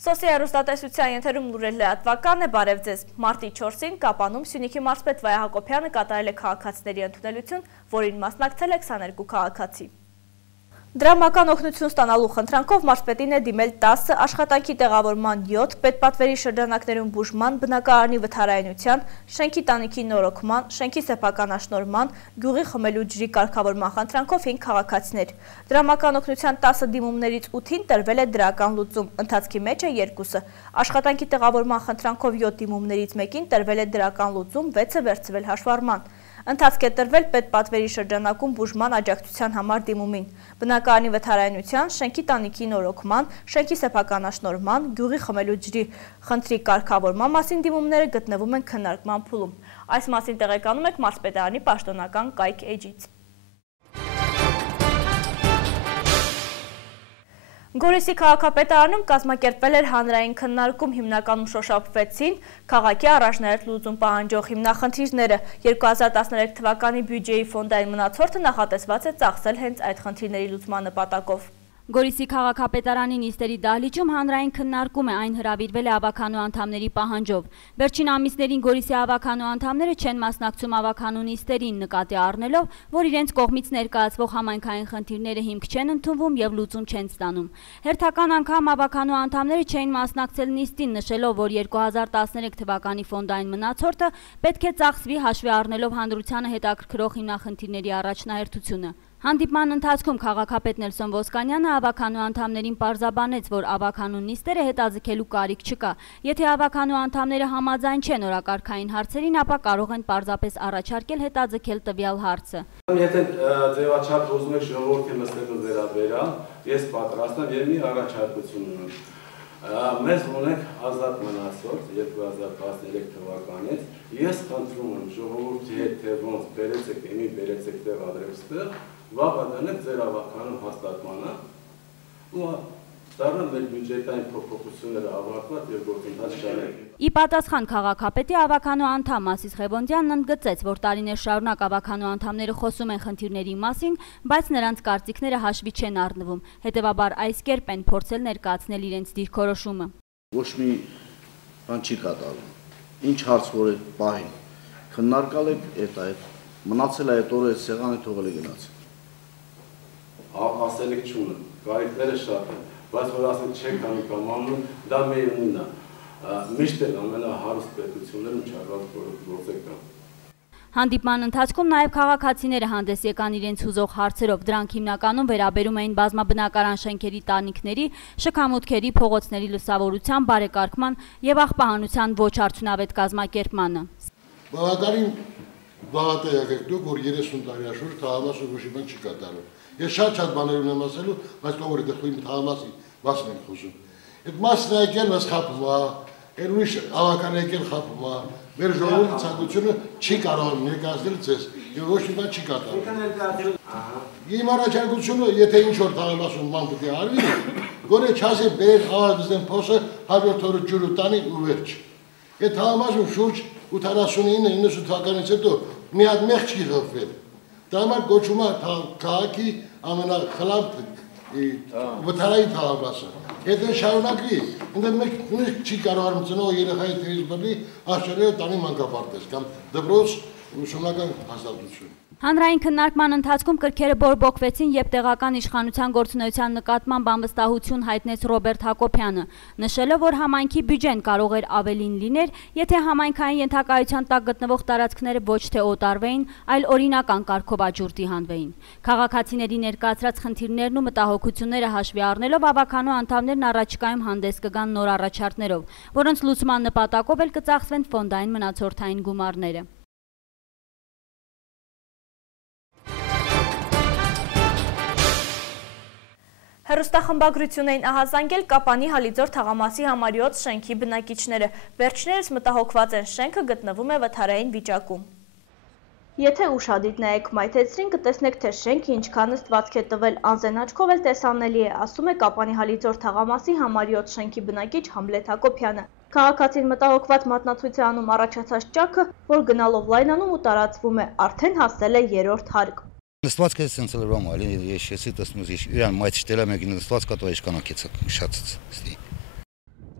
Սոսի հեռուստատեսության եթերում լուրեր լրատվական է, բարև ձեզ։ Մարտի 4-ին Կապանում Սյունիքի մարզպետ Վայա Հակոբյանը կատարել է քաղաքացիների ընդունելություն, որին մասնակցել է 22 քաղաքացի։ Դրամական օգնություն ստանալու խնդրանքով մարզպետին է դիմել 10 աշխատանքի տեղավորման 7, պետպատվերի շրջանակներում բուժման, բնակարանի վթարայնության, շենքի տանիքի նորոգման, շենքի սեփականաշնորհման, գյուղի խմելու ջրի կարգավորման խնդրանքով 5 քաղաքացիներ։ Դրամական օգնության 10 դիմումներից 8-ին տրվել է դրական լուծում, ընթացքի մեջ է 2-ը։ Աշխատանքի տեղավորման խնդրանքով 7 դիմումներից մեկին տրվել է դրական լուծում, 6-ը վերցվել հաշվառման։ Ընթացք է տրվել պետպատվերի շրջանակում բուժման աջակցության համար դիմումին, բնակարանի վթարայնության, շենքի տանիքի նորոգման, շենքի սեփականաշնորհման, գյուղի խմելու ջրի խնդրի կարգավորման մասին դիմումները գտնվում են քննարկման փուլում։ Այս մասին տեղեկանում եք մարզպետարանի պաշտոնական կայք էջից։ Գորիսի քաղաքապետարանում կազմակերպվել էր հանրային քննարկում, հիմնականում շոշափվեցին քաղաքի առաջնահերթ լուծում պահանջող հիմնախնդիրները։ 2013 թվականի բյուջեի ֆոնդային մնացորդը նախատեսված է ծախսել հենց այդ խնդիրների լուծման նպատակով։ Գորիսի քաղաքապետարանի նիստերի դահլիճում հանրային քննարկում է, այն հրավիրվել է ավականու անդամների պահանջով։ Վերջին ամիսներին Գորիսի ավականու անդամները չեն մասնակցում ավականու նիստերին, նկատի առնելով, որ իրենց կողմից ներկայացվող համայնքային խնդիրները հիմք չեն ընդունվում եւ լուծում չեն ստանում։ Հերթական անգամ ավականու անդամները չէին մասնակցել նիստին, նշելով, որ 2013 թվականի ֆոնդային մնացորդը պետք է ծախսվի հաշվի առնելով հանրությանը հետաքրքրող հիմնախնդիրների առաջնահերթությունը։ Հանդիպման ընթացքում քաղաքապետ Նելսոն Ոսկանյանը ավականու անդամներին պարզաբանեց, որ ավականու նիստերը հետաձգելու կարիք չկա։ Եթե ավականու անդամները համաձայն չեն օրակարգային հարցերին, ապա կարող են պարզապես առաջարկել հետաձգել տվյալ հարցը։ Եթե ձևաչափ ուզում եք ժողովրդի նստելու վերաբերյալ, ես պատրաստ եմ եւ մի առաջարկություն ունեմ։ Մեզ ունենք ազատ մնացորդ 2013 թվականից, ես խնդրում եմ ժողովրդի հետ թե ոնց բերեցեք, իմի բերեցեք տեղադրել, վաղը դնեք ձեր ավականու հաստատմանը ու դառնալ մեր բյուջետային փոփոխությունները ավարտված եւ գործընթաց շարունակել։ Ի պատասխան քաղաքապետի ավականու անդամ Մասիս Ղևոնդյանն ընդգծեց, որ տարիներ շարունակ ավականու անդամները խոսում են խնդիրների մասին, բայց նրանց կարծիքները հաշվի չեն առնվում։ Հետևաբար այս կերպ են փորձել ներկայացնել իրենց դիրքորոշումը։ Ոչ մի բան չի կատարվում։ Ինչ հարց որ այդ պահին քննարկալ եք այդ մնացել է այդ օրը սեղանը թողել է գնաց։ Ասելիք չունեմ, կարիքները շատ են, բայց որ ասենք չեք անում կամ անում, դա միևնույնն է։ Միշտ էլ ամենահարուստ պետություններում չարված գործեք կան։ Հանդիպման ընթացքում նաև քաղաքացիները հանդես եկան իրենց հուզող հարցերով, դրանք հիմնականում վերաբերում էին բազմաբնակարան շենքերի տանիքների, շքամուտքերի, փողոցների լուսավորության, բարեկարգման եւ աղբահանության ոչ արդյունավետ կազմակերպմանը։ Բավականին բաղատեյակ եք դուք, որ 30 տարի աշխուր թաղամասը ոչ մի բան չի կատարում։ Ես շատ բաներ ունեմ ասելու, բայց կողորի դեպքում թաղամասի մասն ենք խոսում։ Այդ մասն եկել մեզ խափում է, այն ուրիշ ավական եկել խափում է, մեր ժողովրդի ցանկությունը չի կարող ներկայացնել ձեզ, եւ ոչ մի բան չի կատարում։ Իմ առաջարկությունը, եթե ինչ որ թաղամասում ման պետք է արվի, գոնե չասեն բերեն ավարտեն փոսը 100 թորը ջուր ու տանի ու վերջ։ Այդ թաղամասում շուրջ 89-90 թվականից հետո մի հատ մեղ չի խփվել։ Դա համար կոչվում է քաղաքի ամենախլամբ վթարային թաղամասը։ Եթե շարունակվի, ընդ մեկ չի կարող ծնող երեխայի թերից բռնի աշխարհը տանի մանկապարտեզ կամ դպրոց ուսումնական հաստատություն։ Հանրային քննարկման ընթացքում կրքերը բորբոքվեցին, երբ տեղական իշխանության գործունեության նկատմամբ անվստահություն հայտնեց Ռոբերտ Հակոբյանը, նշելով, որ համայնքի բյուջեն կարող էր ավելին լիներ, եթե համայնքային ենթակայության տակ գտնվող տարածքները ոչ թե օտարվեին, այլ օրինական կարգով աճուրդի հանվեին։ Քաղաքացիների ներկայացրած խնդիրներն ու մտահոգությունները հաշվի առնելով ավականու անդամներն առաջիկայում հանդես կգան նոր առաջարկներով, որոնց լուծման նպատակով էլ կծախսվեն ֆոնդային մնացորդային գումարները։ Հեռուստախմբագրություն էին ահազանգել Կապանի Հալիձոր թաղամասի համարյոց շենքի բնակիչները։ Վերջներս մտահոգված են, շենքը գտնվում է վթարային վիճակում։ Եթե ուշադիր նայեք մայթեցրին, կտեսնեք, թե շենքը ինչքան նստվածք է տվել, անզեն աչքով էլ տեսանելի է, ասում է Կապանի Հալիձոր թաղամասի համարյոց շենքի բնակիչ Համլետ Հակոբյանը։ Քաղաքացին մտահոգված մատնացույց է անում առաջացած ճաքը, որ գնալով լայնանում ու տարածվում է, արդեն հասել է 3-րդ հարկ։ Նստվածքը սենց էլ ռոմ ալի, ես տեսնում իրան մայթ շտելա մեկին նստվածքը, то իշքանա կեցա շացից։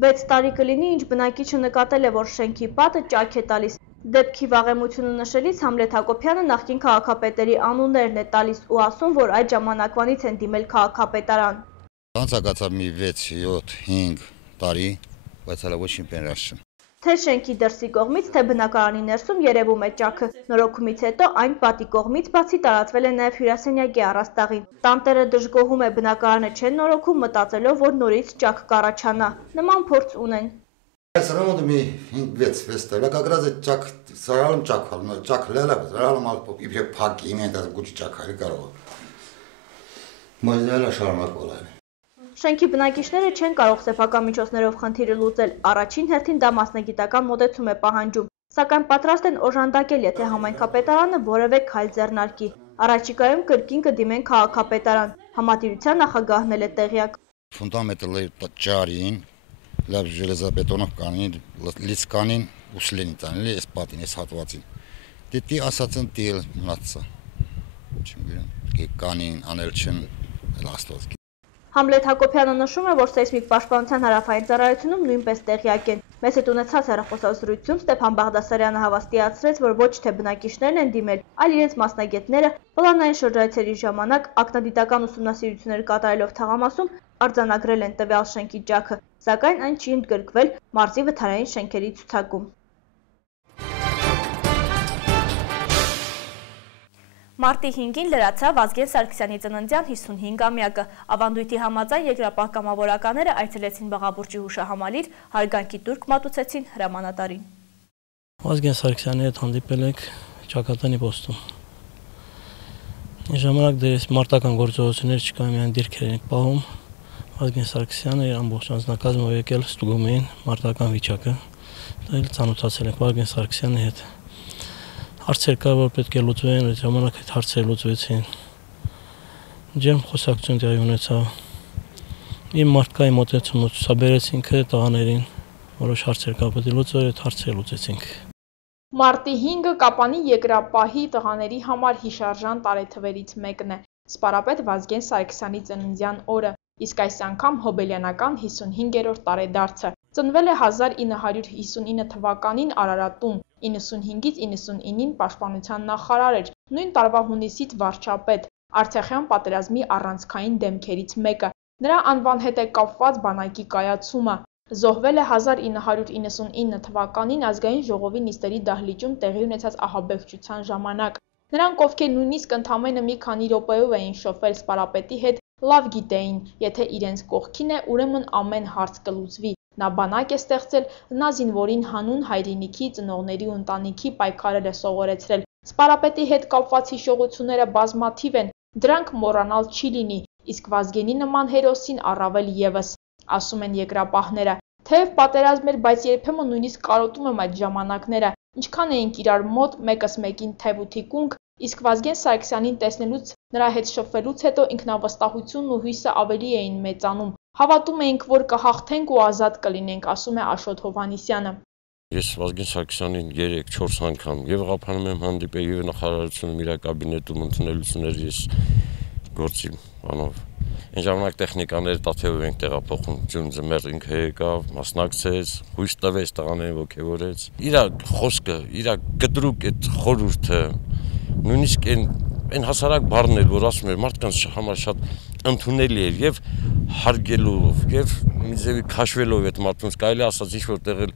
6 տարի կլինի, ինչ բնակիչը նկատել է, որ շենքի պատը ճաք է տալիս։ Դեպքի վաղեմությունը նշելիս Համլետ Հակոբյանը նախկին քաղաքապետերի անուններն է տալիս ու ասում, որ այդ ժամանակվանից են դիմել քաղաքապետարան։ Անցկացավ մի 6-7-5 տարի, բայց հələ ոչինչ բերաշ։ Թե շենքի դրսի կողմից, թե բնակարանի ներսում երևում է ճաքը։ Նորոգումից հետո այն պատի կողմից բացի տարածվել է նաև հյուրասենյակի առաստաղին։ Տանտերը դժգոհում է բնակարանը չեն նորոգում, մտածելով, որ նորից ճաք կառաջանա։ Նման փորձ ունեն։ Սրանոդ մի 5-6 տարի, как раз ճաք, սարալում ճաք լելա, սարալում ալփոք, իբրե փակ իմեն դա գուճ ճաքարի կարող։ Մայզալա շարունակվել է։ Շենքի բնակիչները չեն կարող սեփական միջոցներով խնդիրը լուծել, առաջին հերթին դա մասնագիտական մոտեցում է պահանջում, սակայն պատրաստ են օժանդակել, եթե համայնքապետարանը որևէ քայլ ձեռնարկի։ Առաջիկայում կրկին կդիմեն քաղաքապետարան, համատիրության նախագահն էլ է տեղյակ։ Ֆունդամենտալ ճարին, լավ ժելեզաբետոնով կանին, լիսկանին, ուսլենի տանելի էս պատին, էս հատվածին։ Դիտի ասացն դիլ մնացա։ Չգիտեմ, կանին անել չեն լաստված։ Համլետ Հակոբյանը նշում է, որ սեյսմիկ պաշտպանության հարավային ծառայությունում նույնպես տեղյակ են։ Մեզ հետ ունեցած հեռախոսազրույցում Ստեփան Բաղդասարյանը հավաստիացրեց, որ ոչ թե բնակիչներն են դիմել, այլ իրենց մասնագետները պլանային շրջայցերի ժամանակ ակնադիտական ուսումնասիրություններ կատարելով թաղամասում արձանագրել են տվյալ շենքի ճաքը, սակայն այն չի ընդգրկվել մարզի վթարային շենքերի ցուցակում։ Մարտի 5-ին լրացավ Վազգեն Սարգսյանի ծննդյան 55-ամյակը։ Ավանդույթի համաձայն երկրապահ կամավորականները այցելեցին Բաղաբուրջի հուշահամալիր, հարգանքի տուրք մատուցեցին հրամանատարին։ Վազգեն Սարգսյանի հետ հանդիպել ենք Ճակատանի պոստում։ Այն ժամանակ դες մարտական գործողություններ չկա, միայն դիրքեր ենք պահում։ Վազգեն Սարգսյանը իր ամբողջ անձնակազմով եկել ստուգում էին մարտական վիճակը։ Դա էլ ծանոթացել ենք Վազգեն Սարգսյանի հետ։ Հարցեր կա, որ պետք է լուծվեն, այդ ժամանակ այդ հարցերը լուծվեցին։ Ջերմ խոսակցություն տեղի ունեցավ։ Իմ մարդկային մոտեցումը ցուցաբերեց ինքը տղաներին, որոշ հարցեր կա, պետք է լուծվեր, այդ հարցերը լուծեցինք։ Մարտի 5-ը Կապանի երկրապահի տղաների համար հիշարժան տարեթվերից մեկն է։ Սպարապետ Վազգեն Սարգսյանի ծննդյան օրը, իսկ այս անգամ հոբելյանական 55-րդ տարեդարձը։ Ծնվել է 1959 թվականին Արարատում, 95-ից 99-ին պաշտպանության նախարար էր, նույն տարվա հունիսից վարչապետ, Արցախյան պատերազմի առանցքային դեմքերից մեկը։ Նրա անվան հետ է կապված բանակի կայացումը։ Զոհվել է 1999 թվականին ազգային ժողովի նիստերի դահլիճում տեղի ունեցած ահաբեկչության ժամանակ։ Նրանք, ովքեր նույնիսկ ընդամենը մի քանի րոպեով էին շփվել սպարապետի հետ, լավ գիտեին, եթե իրենց կողքին է, ուրեմն ամեն հարց կլուծվի։ Նա բանակ է ստեղծել, նա զինվորին հանուն հայրենիքի, ծնողների ու ընտանիքի պայքարել է սովորեցրել։ Սպարապետի հետ կապված հիշողությունները բազմաթիվ են, դրանք մոռանալ չի լինի, իսկ Վազգենի նման հերոսին առավել ևս, ասում են երկրապահները։ Թեև պատերազմ էր, բայց երբեմն նույնիսկ կարոտում եմ այդ ժամանակները, ինչքան էինք իրար մոտ մեկս մեկին թև ու թիկունք, իսկ Վազգեն Սարգսյանին տեսնելուց, նրա հետ շփվելուց հետո ինքնավստահությունն ու հույսը ավելի էին մեծանում։ Հավատում էինք, որ կհաղթենք ու ազատ կլինենք, ասում է Աշոտ Հովհաննիսյանը։ Ես Վազգեն Սարգսյանին 3-4 անգամ եւ Ղափանում եմ հանդիպել եւ նախարարությունում իր կաբինետում ընդունելություններ ես գործի բանով։ Այն ժամանակ տեխնիկաներ տաթեով ենք տեղափոխում, ջունձմեր ինքը եկավ, մասնակցեց, հույս տվեց տղաներին ոգևորեց։ Իր խոսքը, իր կտրուկ այդ խորհուրդը, նույնիսկ այն հասարակ բառն էր, որ ասում էր մարդկանց համար շատ ընդունելի էր եւ հարգելով եւ մի ձևի քաշվելով այդ մարդուց կարելի ասած ինչ որ տեղել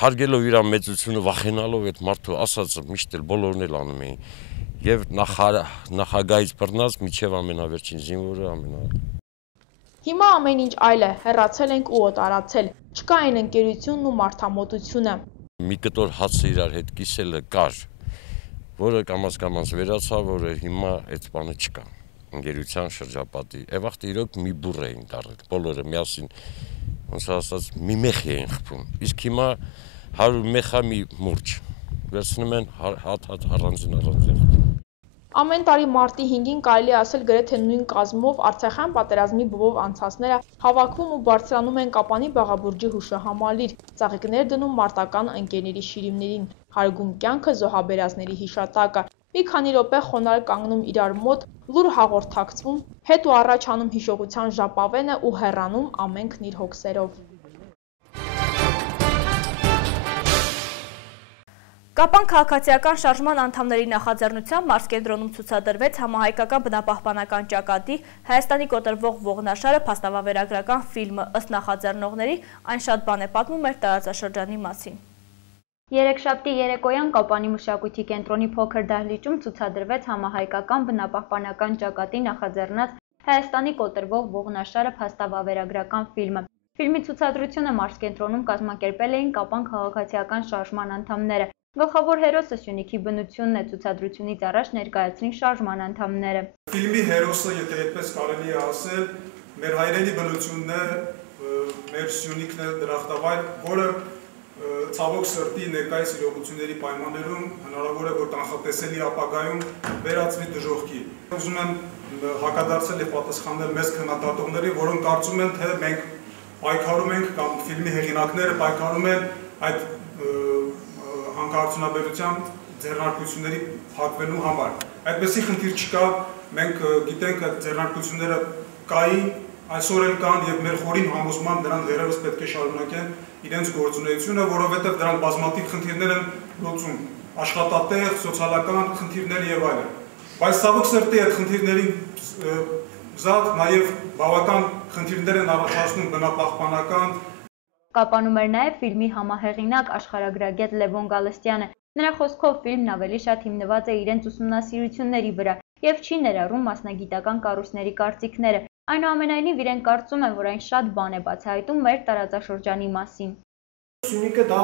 հարգելով իր մեծությունը վախենալով այդ մարդու ասածը միշտ էլ բոլորն էլ անում էին եւ նախագահից բռնած միջև ամենավերջին զինվորը Հիմա ամեն ինչ այլ է, հեռացել ենք ու օտարացել, չկա այն ընկերությունն ու մարդամոտությունը։ Մի կտոր հացը իրար հետ կիսելը կար, որը կամաց վերացավ, որը հիմա այդ բանը չկա։ Ընկերության շրջապատի։ Եվախտ իրոք մի բուռ էին դարել, բոլորը միասին, ոնց ասած, մի մեխ էին խփում։ Իսկ հիմա 100 մեխա մի մուրճ։ Վերցնում են հատ առանձին։ Ամեն տարի մարտի 5-ին կարելի ասել գրեթե նույն կազմով Արցախյան պատերազմի բվով անցածները հավաքվում ու բարձրանում են Կապանի Բաղաբուրջի հուշահամալիր, ծաղիկներ դնում մարտական ընկերների շիրիմներին, հարգում կյանքը զոհաբերածների հիշատակը։ մի քանի րոպե խոնարհ կանգնում իրար մոտ, լուր հաղորդակցվում, հետ ու առաջ անում հիշողության ժապավենը ու հեռանում ամենքն իր հոգսերով։ Կապան քաղաքացիական շարժման անդամների նախաձեռնությամբ մարզկենտրոնում ցուցադրվեց համահայկական բնապահպանական ճակատի Հայաստանի կոտրվող ողնաշարը փաստավավերագրական ֆիլմը, ըստ նախաձեռնողների, այն շատ բան է պատմում մեր տարածաշրջանի մասին։ Երեքշաբթի երեկոյան Կապանի մշակույթի կենտրոնի փոքր դահլիճում ցուցադրվեց համահայկական բնապահպանական ճակատի նախաձեռնած Հայաստանի կոտրվող ողնաշարը փաստավավերագրական ֆիլմը։ Ֆիլմի ցուցադրությունը մարզկենտրոնում կազմակերպել էին Կապան քաղաքացիական շարժման անդամները։ Գլխավոր հերոսը Սյունիքի բնությունն է, ցուցադրությունից առաջ ներկայացրին շարժման անդամները։ Ֆիլմի հերոսը, եթե այդպես կարելի է ասել, մեր հայրենի բնությունն է, մեր Սյունիքն է դրախտավայր, որը ցավոք սրտի ներկայիս իրողությունների պայմաններում հնարավոր է որ կանխատեսելի ապագայում վերածվի դժոխքի։ Ուզում եմ հակադարձել եւ պատասխանել մեծ քննադատողների, որոնք կարծում են, թե մենք պայքարում ենք կամ ֆիլմի հեղինակները պայքարում են այդ հանքարդյունաբերության ձեռնարկությունների փակվելու համար։ Այդպեսի խնդիր չկա, մենք գիտենք այդ ձեռնարկությունները կային, այսօր էլ կան եւ մեր խորին համոզմամբ դրանք դեռևս պետք է շարունակեն իրենց գործունեությունը, որովհետև դրանք բազմաթիվ խնդիրներ են լուծում, աշխատատեղ, սոցիալական խնդիրներ եւ այլն։ Բայց ցավոք սրտի այդ խնդիրներին զատ նաեւ բավական խնդիրներ են առաջացնում բնապահպանական։ Կապանում էր նաև ֆիլմի համահեղինակ աշխարհագրագետ Լևոն Գալստյանը։ Նրա խոսքով ֆիլմն ավելի շատ հիմնված է իրենց ուսումնասիրությունների վրա եւ չի ներառում մասնագիտական կառույցների կարծիքները։ Այնուամենայնիվ իրենք կարծում են, որ այն շատ բան է բացահայտում մեր տարածաշրջանի մասին։ Սյունիքը դա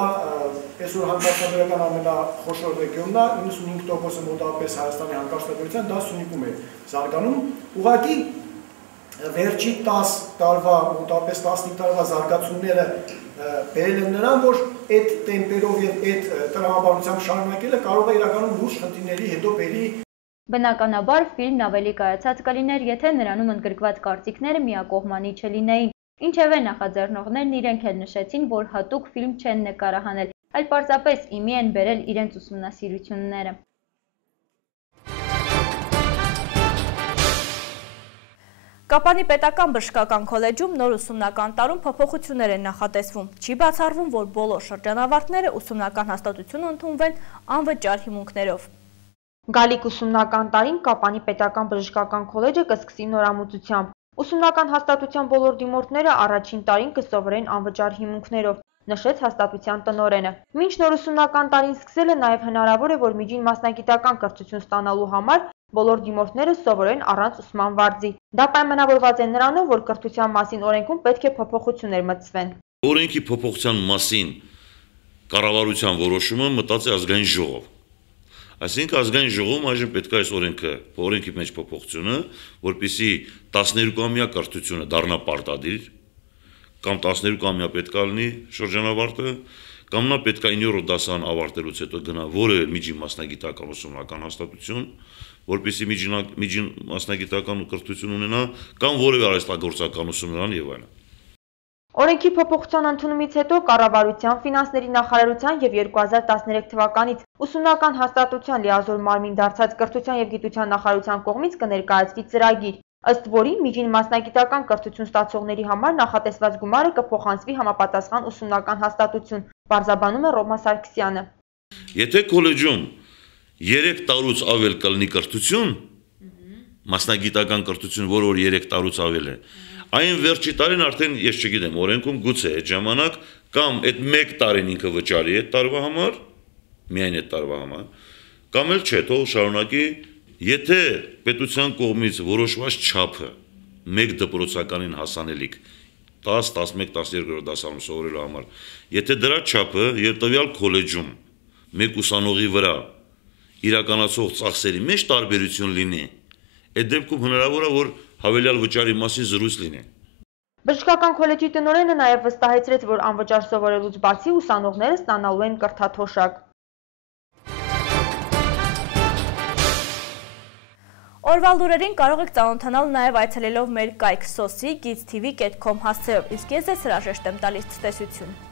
այսօր հանքարդյունաբերական ամենախոշոր ռեգիոնն է, 95% մոտավորապես Հայաստանի հանքարդյունաբերության դա Սյունիքում է զարգանում։ Ուղղակի վերջի 10 տարվա, մոտավորապես 15 տարվա զարգացումները բերել են նրան, որ այդ տեմպերով եւ այդ տրամաբանությամբ շարունակելը կարող է իրականում լուրջ խնդիրների հետո բերի։ Բնականաբար ֆիլմն ավելի կայացած կլիներ, եթե նրանում ընդգրկված կարծիքները միակողմանի չլինեին։ Ինչևէ նախաձեռնողներն իրենք էլ նշեցին, որ հատուկ ֆիլմ չեն նկարահանել, այլ պարզապես իմի են բերել իրենց ուսումնասիրությունները։ Կապանի պետական բժշկական քոլեջում նոր ուսումնական տարում փոփոխություններ են նախատեսվում։ Չի բացառվում, որ բոլոր շրջանավարտները ուսումնական հաստատություն ընդունվեն անվճար հիմունքներով։ Գալիք ուսումնական տարին Կապանի պետական բժշկական քոլեջը կսկսի նորամուծությամբ։ Ուսումնական հաստատության բոլոր դիմորդները առաջին տարին կսովորեն անվճար հիմունքներով, նշեց հաստատության տնօրենը։ Մինչ նոր ուսումնական տարին սկսելը նաև հնարավոր է, որ միջին մասնագիտական կրթություն ստանալու համար բոլոր դիմորդները սովորեն առանց ուսման վարձի։ Դա պայմանավորված է նրանով, որ կրթության մասին օրենքում պետք է փոփոխություններ մտցվեն։ Օրենքի փոփոխության մասին կառավարության որոշումը մտած է ազգային ժողով։ Այսինքն ազգային ժողովում այժմ պետք է այս օրենքի մեջ փոփոխությունը, որպեսզի 12-ամյա կրթությունը դառնա պարտադիր, կամ 12-ամյա պետք է լինի շրջանավարտը, կամ նա պետք է 9-րդ դասարան ավարտելուց հետո գնա որևէ միջին մասնագիտական ուսումնական հաստատություն, որպեսզի միջին մասնագիտական կրթություն ունենա, կամ որևէ արհեստագործական ուսումնարան եւ այլն։ Օրենքի փոփոխության ընդունումից հետո կառավարության, ֆինանսների նախարարության եւ 2013 թվականից ուսումնական հաստատության լիազոր մարմին դարձած կրթության եւ գիտության նախարարության կողմից կներկայացվի ծրագիր, ըստ որի միջին մասնագիտական կրթություն ստացողների համար նախատեսված գումարը կփոխանցվի համապատասխան ուսումնական հաստատություն, պարզաբանում է Ռոմա Սարգսյանը։ Եթե քոլեջում 3 տարուց ավել կլինի կրթություն, մասնագիտական կրթություն, որ 3 տարուց ավել է, այն վերջի տարին արդեն ես չգիտեմ, օրենքում գուցե այդ ժամանակ կամ այդ 1 տարին ինքը վճարի այդ տարվա համար, միայն այդ տարվա համար, կամ էլ չէ, թող շարունակի, եթե պետության կողմից որոշված չափը 1 դպրոցականին հասանելիք 10, 11, 12 դասարանում սովորելու համար, եթե դրա չափը եւ տվյալ քոլեջում 1 ուսանողի վրա իրականացող ծախսերի մեջ տարբերություն լինի, այդ դեպքում հնարավոր է, որ հավելյալ վճարի մասին զրույց լինի։ Բժշկական քոլեջի տնօրենը նաև վստահեցրեց, որ անվճար սովորելուց բացի ուսանողները ստանալու են կրթաթոշակ։ Օրվա լուրերին կարող եք ծանոթանալ նաև այցելելով մեր կայք SOSI-giztv.com հասցեով, իսկ ես ձեզ հրաժեշտ եմ տալիս ցտեսություն։